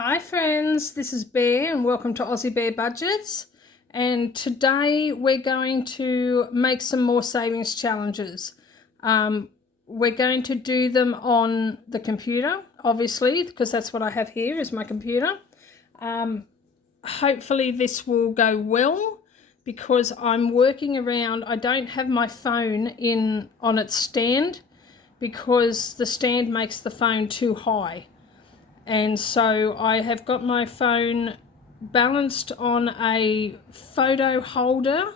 Hi friends, this is Bear and welcome to Aussie Bear Budgets, and today we're going to make some more savings challenges. We're going to do them on the computer, obviously, because that's what I have here is my computer. Hopefully this will go well because I'm working around. I don't have my phone on its stand because the stand makes the phone too high. And so I have got my phone balanced on a photo holder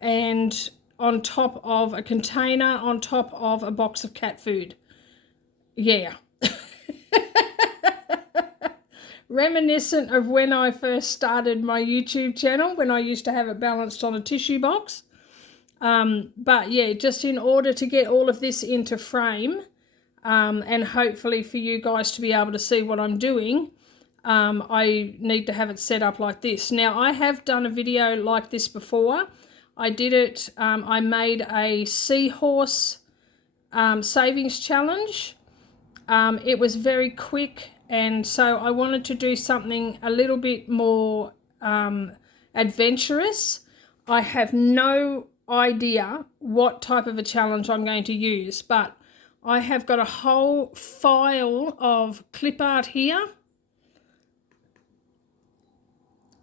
and on top of a container on top of a box of cat food. Yeah. Reminiscent of when I first started my YouTube channel, when I used to have it balanced on a tissue box. But yeah, just in order to get all of this into frame, and hopefully for you guys to be able to see what I'm doing, I need to have it set up like this. Now, I have done a video like this before. I did it, I made a seahorse savings challenge. It was very quick, and so I wanted to do something a little bit more adventurous. I have no idea what type of a challenge I'm going to use, but I have got a whole file of clip art here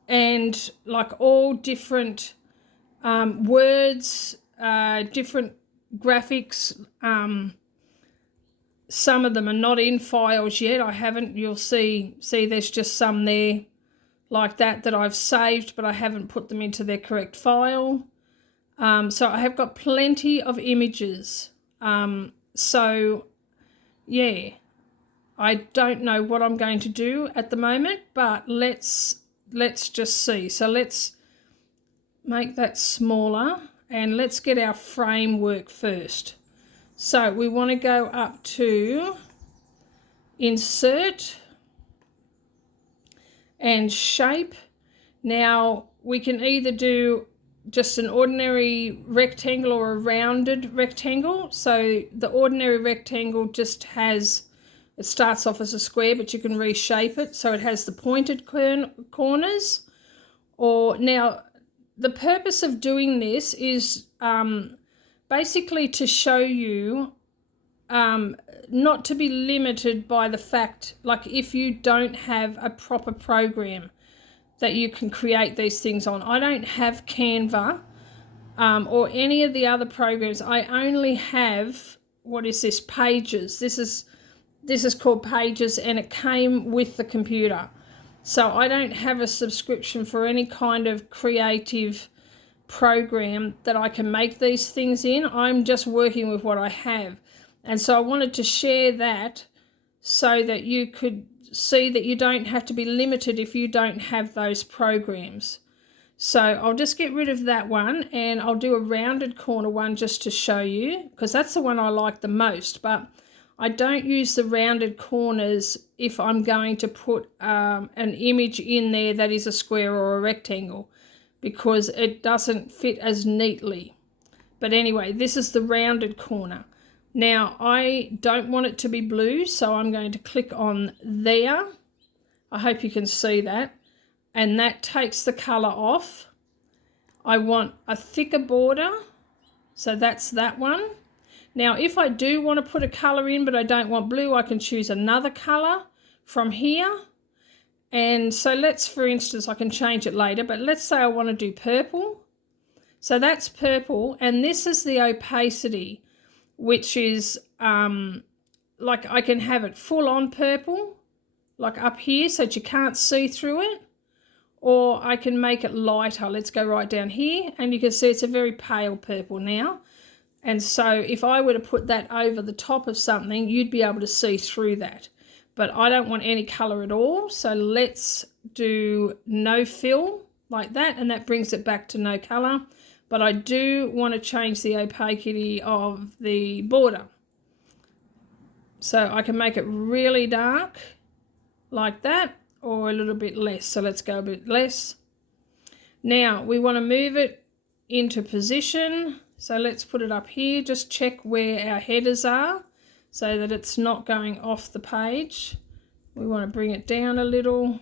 and like all different words, different graphics. Some of them are not in files yet. I haven't, you'll see there's just some there like that I've saved, but I haven't put them into their correct file. So I have got plenty of images. So, yeah, I don't know what I'm going to do at the moment, but let's just see. So let's make that smaller and let's get our framework first. So we want to go up to Insert and Shape. Now, we can either do just an ordinary rectangle or a rounded rectangle. So the ordinary rectangle just has, it starts off as a square, but you can reshape it so it has the pointed corners. Or now, the purpose of doing this is basically to show you not to be limited by the fact, like if you don't have a proper program that you can create these things on. I don't have Canva or any of the other programs. I only have, what is this, Pages. This is called Pages, and it came with the computer. So I don't have a subscription for any kind of creative program that I can make these things in. I'm just working with what I have. And so I wanted to share that so that you could see that you don't have to be limited if you don't have those programs. So I'll just get rid of that one and I'll do a rounded corner one just to show you, because that's the one I like the most. But I don't use the rounded corners if I'm going to put an image in there that is a square or a rectangle, because it doesn't fit as neatly. But anyway, this is the rounded corner. Now, I don't want it to be blue, so I'm going to click on there. I hope you can see that. And that takes the colour off. I want a thicker border, so that's that one. Now, if I do want to put a colour in, but I don't want blue, I can choose another colour from here. And so let's, for instance, I can change it later, but let's say I want to do purple. So that's purple, and this is the opacity, which is like I can have it full on purple, like up here, so that you can't see through it, or I can make it lighter. Let's go right down here, and you can see it's a very pale purple now. And so if I were to put that over the top of something, you'd be able to see through that. But I don't want any colour at all, so let's do no fill like that, and that brings it back to no colour. But I do want to change the opacity of the border. So I can make it really dark like that, or a little bit less. So let's go a bit less. Now we want to move it into position. So let's put it up here. Just check where our headers are so that it's not going off the page. We want to bring it down a little,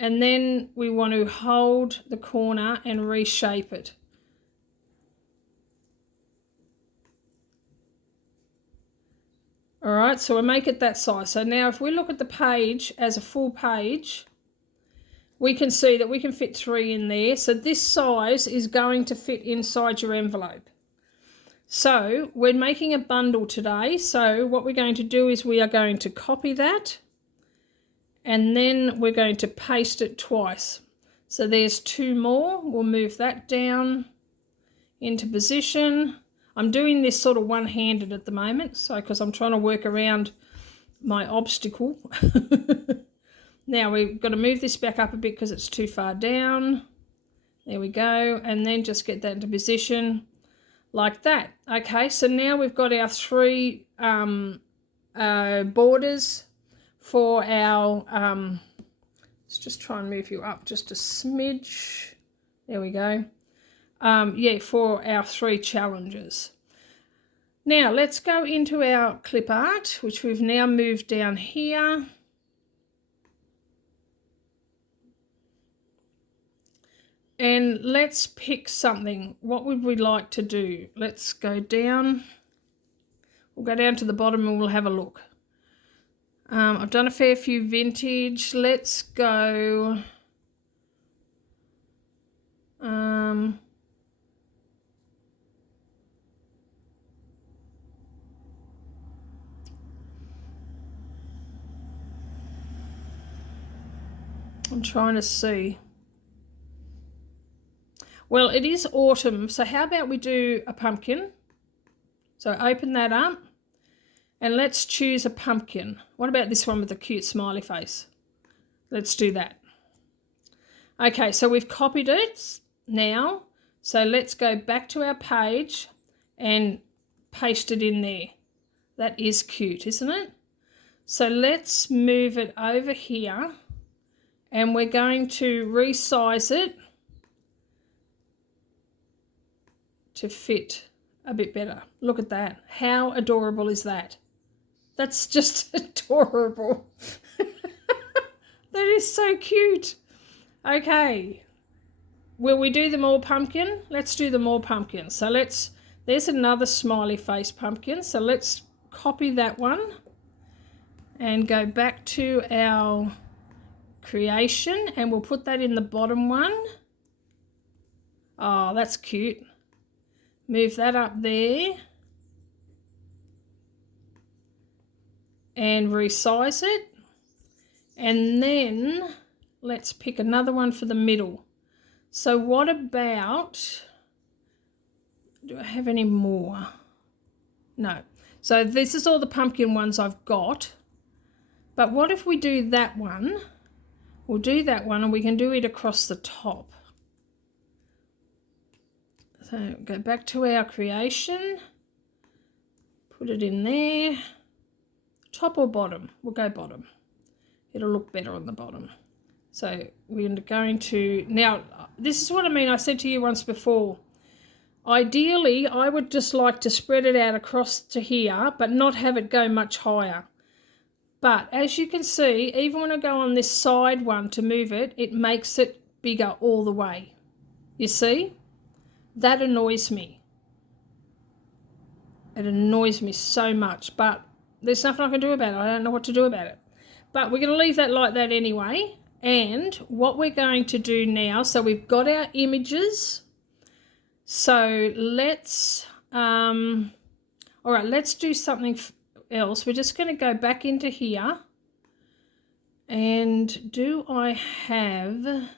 and then we want to hold the corner and reshape it. All right, so we'll make it that size. So now if we look at the page as a full page, we can see that we can fit 3 in there. So this size is going to fit inside your envelope. So we're making a bundle today. So what we're going to do is we are going to copy that, and then we're going to paste it twice. So there's 2 more. We'll move that down into position. I'm doing this sort of one-handed at the moment, so because I'm trying to work around my obstacle. Now we've got to move this back up a bit because it's too far down. There we go, and then just get that into position like that. Okay, so now we've got our 3 borders for our, let's just try and move you up just a smidge. There we go. Yeah, for our 3 challenges. Now let's go into our clip art, which we've now moved down here. And let's pick something. What would we like to do? Let's go down. We'll go down to the bottom and we'll have a look. I've done a fair few vintage. Let's go. I'm trying to see. Well, it is autumn, so how about we do a pumpkin? So open that up and let's choose a pumpkin. What about this one with the cute smiley face? Let's do that. Okay, so we've copied it now. So let's go back to our page and paste it in there. That is cute, isn't it? So let's move it over here and we're going to resize it to fit a bit better. Look at that. How adorable is that? That's just adorable. That is so cute. Okay. Will we do them all pumpkin? Let's do them all pumpkin. So there's another smiley face pumpkin. So let's copy that one and go back to our creation and we'll put that in the bottom one. Oh, that's cute. Move that up there and resize it. And then let's pick another one for the middle. So what about, do I have any more? No. So this is all the pumpkin ones I've got. But what if we do that one? We'll do that one and we can do it across the top. So go back to our creation, put it in there, top or bottom? We'll go bottom. It'll look better on the bottom. So we're going to, now this is what I mean, I said to you once before, ideally I would just like to spread it out across to here, but not have it go much higher. But as you can see, even when I go on this side one to move it, it makes it bigger all the way. You see? That annoys me. It annoys me so much, but there's nothing I can do about it. I don't know what to do about it. But we're going to leave that like that anyway. And what we're going to do now, so we've got our images. So let's, all right, let's do something else. We're just going to go back into here. And do I have,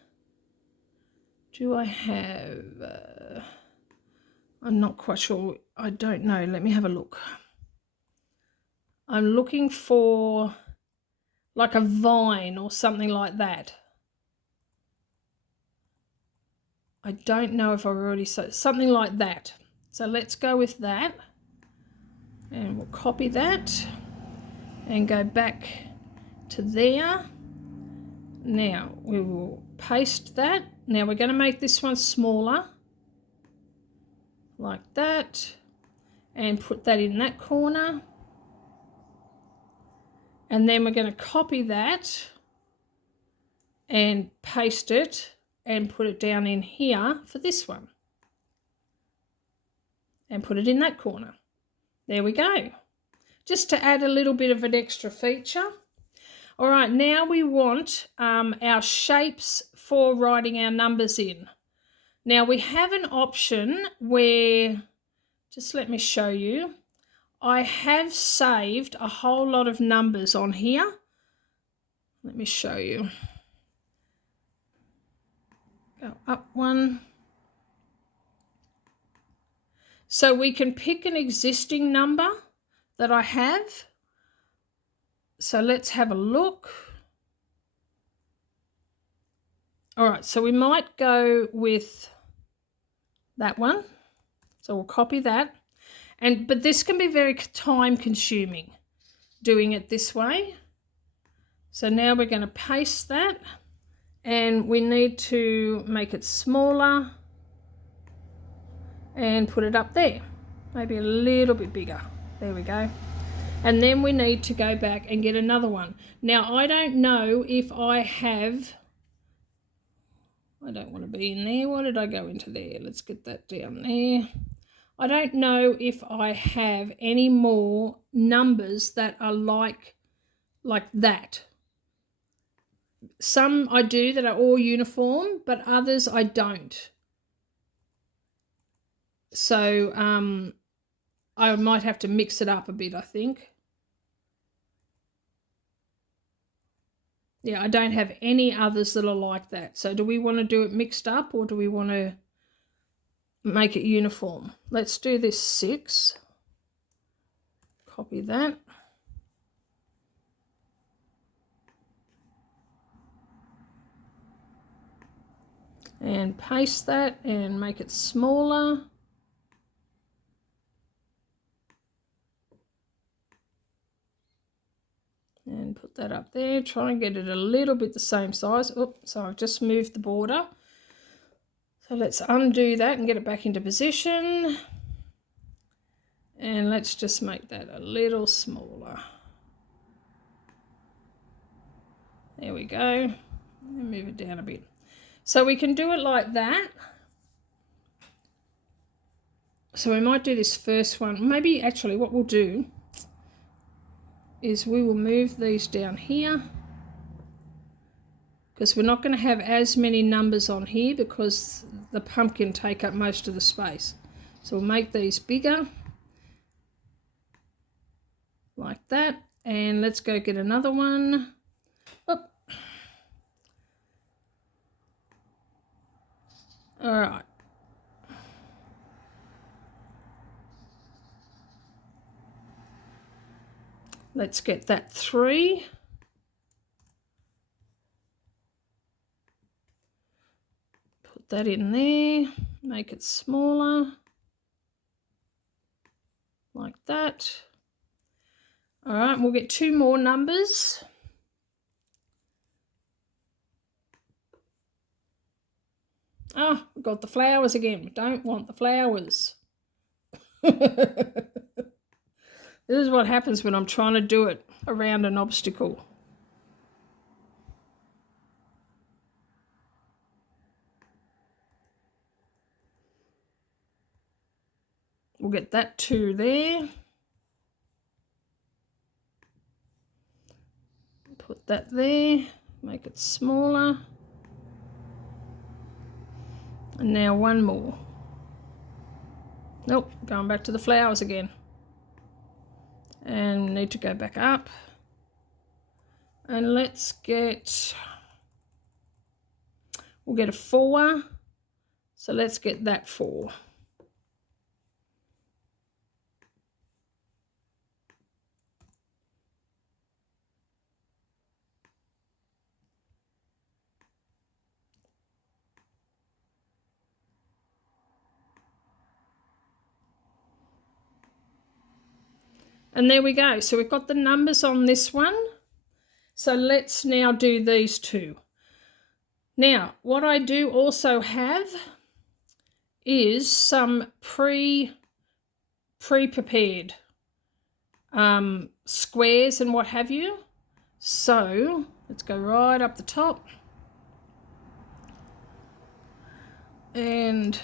I'm not quite sure. I don't know. Let me have a look. I'm looking for like a vine or something like that. I don't know if I've already said something like that. So let's go with that. And we'll copy that and go back to there. Now we will paste that. Now we're going to make this one smaller. Like that, and put that in that corner. And then we're going to copy that and paste it and put it down in here for this one. And put it in that corner. There we go. Just to add a little bit of an extra feature. All right, now we want our shapes for writing our numbers in. Now we have an option where, just let me show you, I have saved a whole lot of numbers on here. Let me show you. Go up one. So we can pick an existing number that I have. So let's have a look. All right, so we might go with that one. So we'll copy that. But this can be very time consuming doing it this way. So now we're going to paste that and we need to make it smaller and put it up there. Maybe a little bit bigger. There we go. And then we need to go back and get another one. Now I don't know if I have, I don't want to be in there. Why did I go into there? Let's get that down there. I don't know if I have any more numbers that are like that. Some I do that are all uniform, but others I don't. So I might have to mix it up a bit, I think. Yeah, I don't have any others that are like that. So do we want to do it mixed up or do we want to make it uniform? Let's do this 6. Copy that. And paste that and make it smaller. And put that up there. Try and get it a little bit the same size. Oops, so I've just moved the border. So let's undo that and get it back into position. And let's just make that a little smaller. There we go. And move it down a bit. So we can do it like that. So we might do this first one. Maybe actually what we'll do is we will move these down here because we're not going to have as many numbers on here because the pumpkin take up most of the space. So we'll make these bigger like that, and let's go get another one. Oh. All right. Let's get that 3. Put that in there, make it smaller, like that. All right, we'll get 2 more numbers. Oh, we've got the flowers again. We don't want the flowers. This is what happens when I'm trying to do it around an obstacle. We'll get that 2 there. Put that there, make it smaller. And now 1 more. Nope, going back to the flowers again. And need to go back up. And let's get, we'll get a 4. So let's get that 4. And there we go. So we've got the numbers on this one. So let's now do these 2. Now, what I do also have is some pre-prepared squares and what have you. So let's go right up the top. And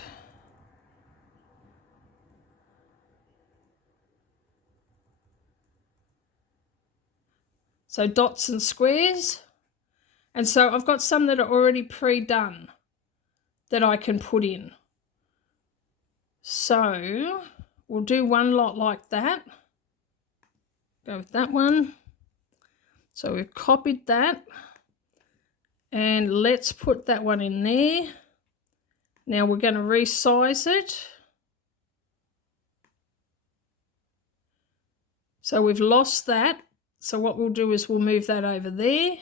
so dots and squares. And so I've got some that are already pre-done that I can put in. So we'll do one lot like that. Go with that one. So we've copied that. And let's put that one in there. Now we're going to resize it. So we've lost that. So what we'll do is we'll move that over there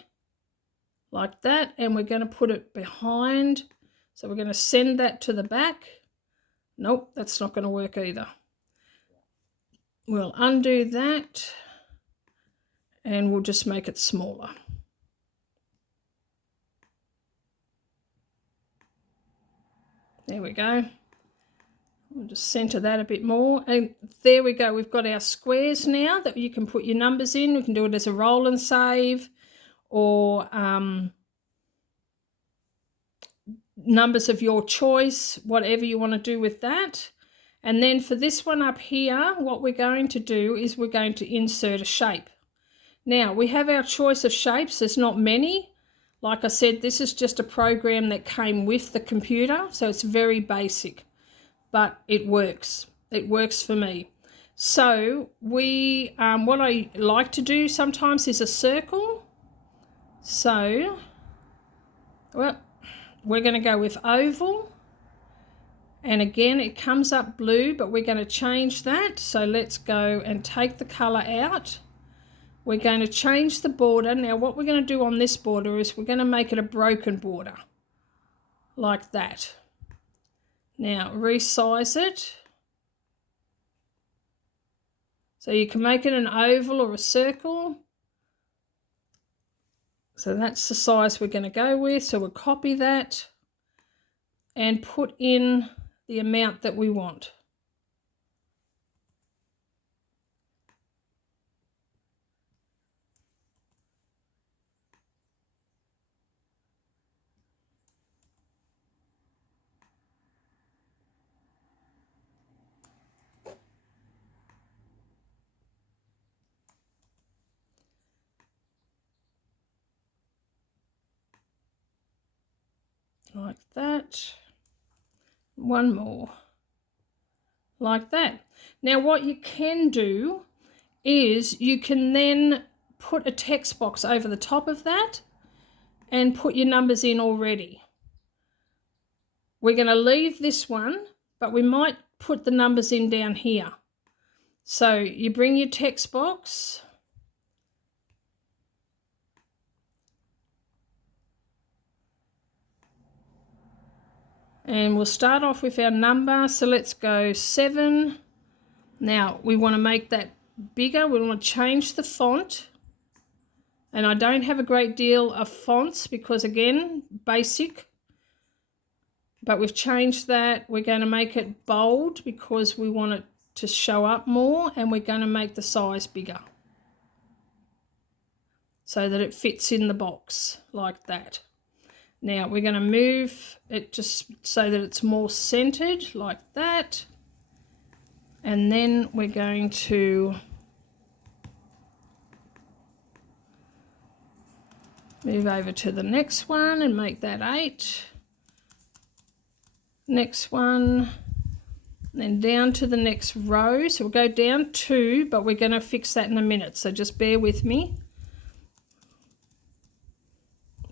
like that, and we're going to put it behind. So we're going to send that to the back. Nope, that's not going to work either. We'll undo that and we'll just make it smaller. There we go. We'll just center that a bit more. And there we go. We've got our squares now that you can put your numbers in. We can do it as a roll and save, or numbers of your choice, whatever you want to do with that. And then for this one up here, what we're going to do is we're going to insert a shape. Now we have our choice of shapes. There's not many. Like I said, this is just a program that came with the computer, so it's very basic, but it works. It works for me. So we, what I like to do sometimes is a circle. So, well, we're going to go with oval. And again, it comes up blue, but we're going to change that. So let's go and take the colour out. We're going to change the border. Now what we're going to do on this border is we're going to make it a broken border, like that. Now resize it. So you can make it an oval or a circle. So that's the size we're going to go with. So we'll copy that and put in the amount that we want. Like that. One more. Like that. Now what you can do is you can then put a text box over the top of that and put your numbers in already. We're going to leave this one, but we might put the numbers in down here. So you bring your text box. And we'll start off with our number. So let's go 7. Now we want to make that bigger. We want to change the font. And I don't have a great deal of fonts because, again, basic. But we've changed that. We're going to make it bold because we want it to show up more, and we're going to make the size bigger so that it fits in the box like that. Now we're going to move it just so that it's more centered like that. And then we're going to move over to the next one and make that 8. Next one, then down to the next row. So we'll go down 2, but we're going to fix that in a minute. So just bear with me.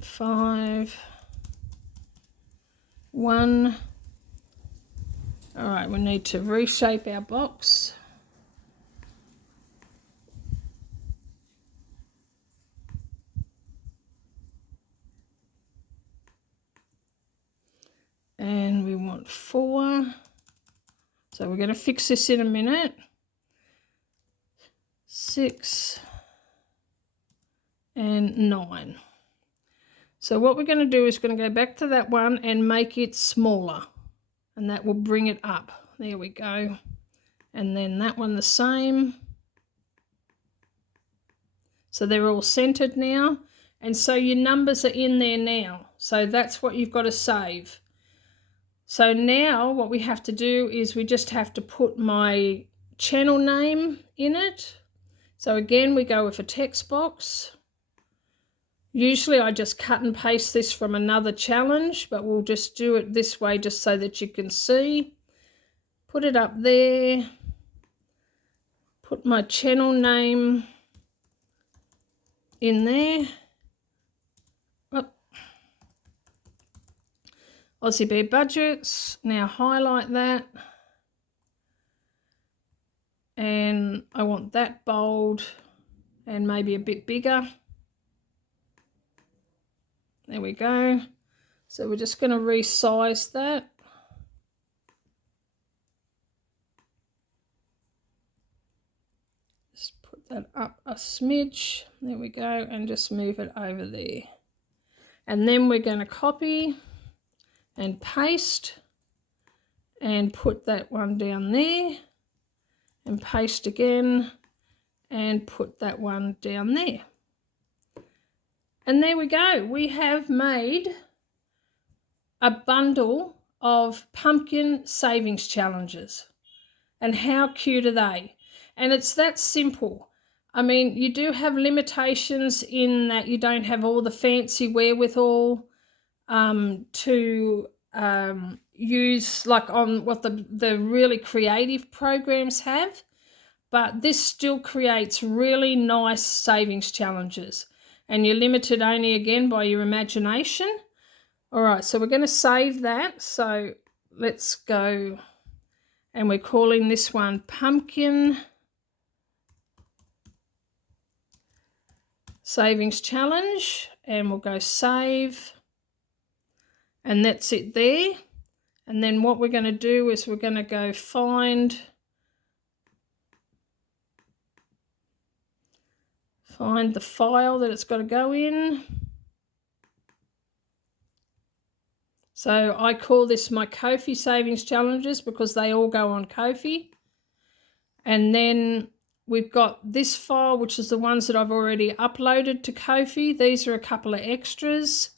5, 1. All right, we need to reshape our box. And we want 4. So we're going to fix this in a minute. 6 and 9. So what we're going to do is going to go back to that one and make it smaller. And that will bring it up. There we go. And then that one the same. So they're all centered now. And so your numbers are in there now. So that's what you've got to save. So now what we have to do is we just have to put my channel name in it. So again, we go with a text box. Usually I just cut and paste this from another challenge, but we'll just do it this way just so that you can see. Put it up there. Put my channel name in there. Oh. Aussie Bear Budgets. Now highlight that. And I want that bold and maybe a bit bigger. There we go. So we're just going to resize that. Just put that up a smidge. There we go. And just move it over there. And then we're going to copy and paste and put that one down there. And paste again and put that one down there. And there we go. We have made a bundle of pumpkin savings challenges. And how cute are they? And it's that simple. I mean, you do have limitations in that you don't have all the fancy wherewithal to use like on what the really creative programs have. But this still creates really nice savings challenges. And you're limited only again by your imagination. All right, so we're going to save that. So let's go. And we're calling this one Pumpkin Savings Challenge. And we'll go save. And that's it there. And then what we're going to do is we're going to go find the file that it's got to go in. So I call this my Ko-fi Savings Challenges because they all go on Ko-fi. And then we've got this file, which is the ones that I've already uploaded to Ko-fi. These are a couple of extras.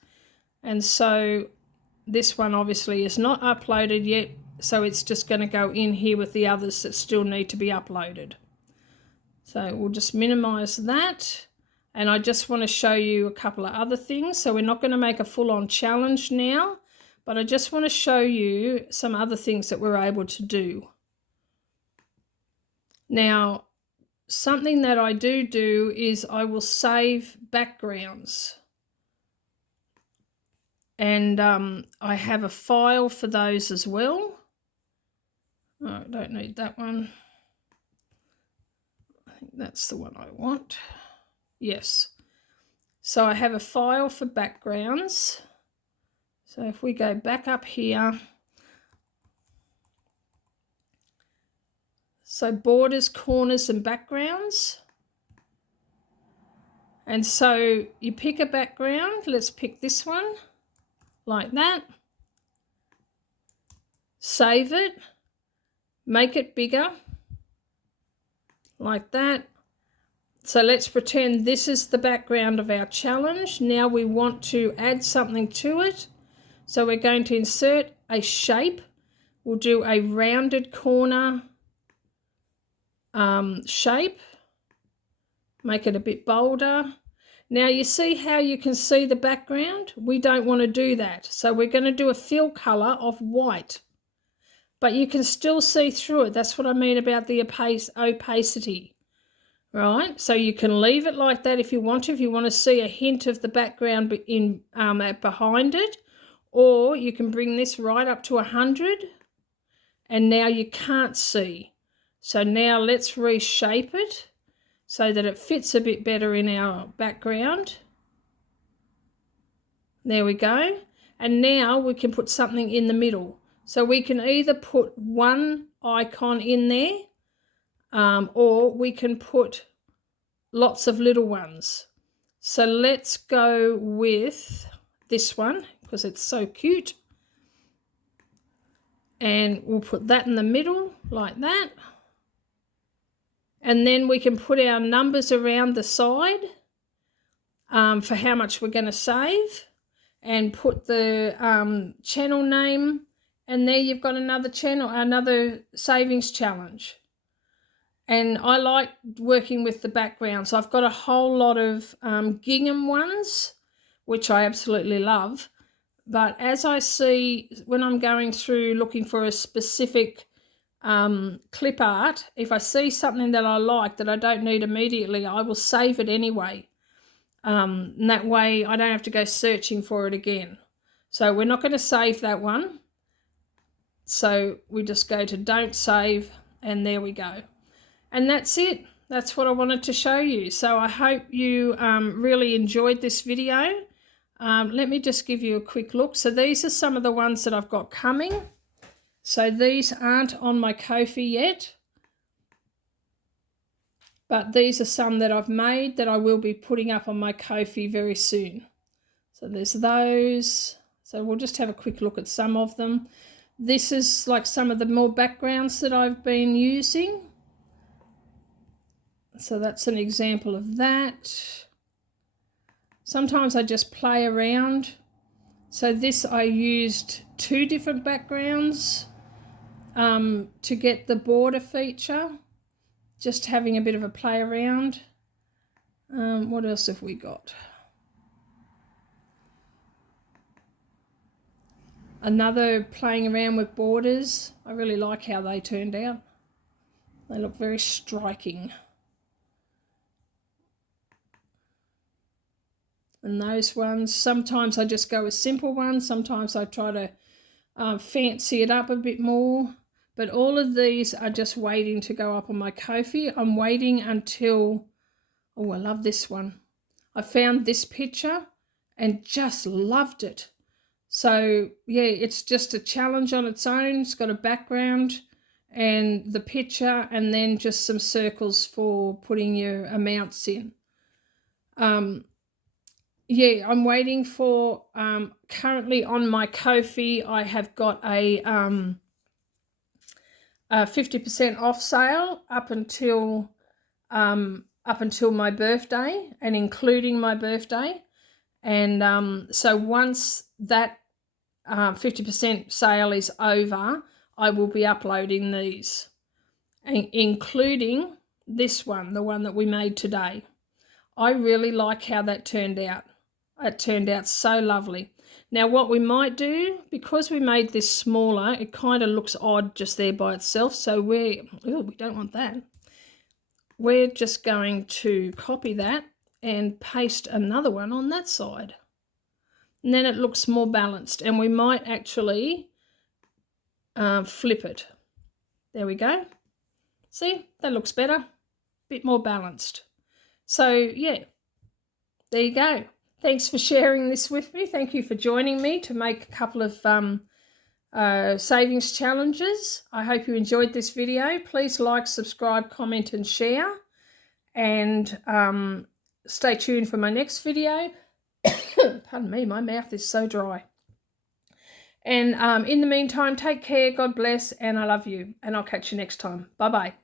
And so this one obviously is not uploaded yet. So it's just going to go in here with the others that still need to be uploaded. So we'll just minimize that. And I just want to show you a couple of other things. So we're not going to make a full-on challenge now, but I just want to show you some other things that we're able to do. Now, something that I do is I will save backgrounds. And I have a file for those as well. Oh, I don't need that one. I think that's the one I want. Yes. So I have a file for backgrounds. So if we go back up here. So borders, corners and backgrounds. And so you pick a background. Let's pick this one like that. Save it. Make it bigger like that. So let's pretend this is the background of our challenge. Now we want to add something to it. So we're going to insert a shape. We'll do a rounded corner shape. Make it a bit bolder. Now you see how you can see the background? We don't want to do that. So we're going to do a fill color of white. But you can still see through it. That's what I mean about the opacity. Right, so you can leave it like that if you want to. If you want to see a hint of the background behind it, or you can bring this right up to 100, and now you can't see. So now let's reshape it so that it fits a bit better in our background. There we go. And now we can put something in the middle. So we can either put one icon in there, or we can put lots of little ones. So let's go with this one because it's so cute. And we'll put that in the middle like that. And then we can put our numbers around the side. for how much we're going to save, and put the channel name, and there you've got another savings challenge. And I like working with the backgrounds. I've got a whole lot of gingham ones, which I absolutely love. But as I see, when I'm going through looking for a specific clip art, if I see something that I like that I don't need immediately, I will save it anyway. And that way I don't have to go searching for it again. So we're not going to save that one. So we just go to don't save, and there we go. And that's it. That's what I wanted to show you. So I hope you really enjoyed this video. Let me just give you a quick look. So these are some of the ones that I've got coming. So these aren't on my Ko-fi yet, but these are some that I've made that I will be putting up on my Ko-fi very soon. So there's those. So we'll just have a quick look at some of them. This is like some of the more backgrounds that I've been using. So that's an example of that. Sometimes I just play around. So this I used 2 different backgrounds to get the border feature. Just having a bit of a play around. What else have we got? Another playing around with borders. I really like how they turned out. They look very striking. And those ones, sometimes I just go with simple ones. Sometimes I try to fancy it up a bit more. But all of these are just waiting to go up on my Ko-fi. I'm waiting until, oh, I love this one. I found this picture and just loved it. So, yeah, it's just a challenge on its own. It's got a background and the picture, and then just some circles for putting your amounts in. Yeah, I'm waiting for, currently on my Ko-fi, I have got a 50% off sale up until my birthday, and including my birthday. And so once that 50% sale is over, I will be uploading these, including this one, the one that we made today. I really like how that turned out. It turned out so lovely. Now what we might do, because we made this smaller, it kind of looks odd just there by itself, so we don't want that. We're just going to copy that and paste another one on that side. And then it looks more balanced, and we might actually flip it. There we go. See, that looks better, bit more balanced. So yeah, there you go. Thanks for sharing this with me. Thank you for joining me to make a couple of savings challenges. I hope you enjoyed this video. Please like, subscribe, comment and share. And stay tuned for my next video. Pardon me, my mouth is so dry. And in the meantime, take care, God bless, and I love you. And I'll catch you next time. Bye-bye.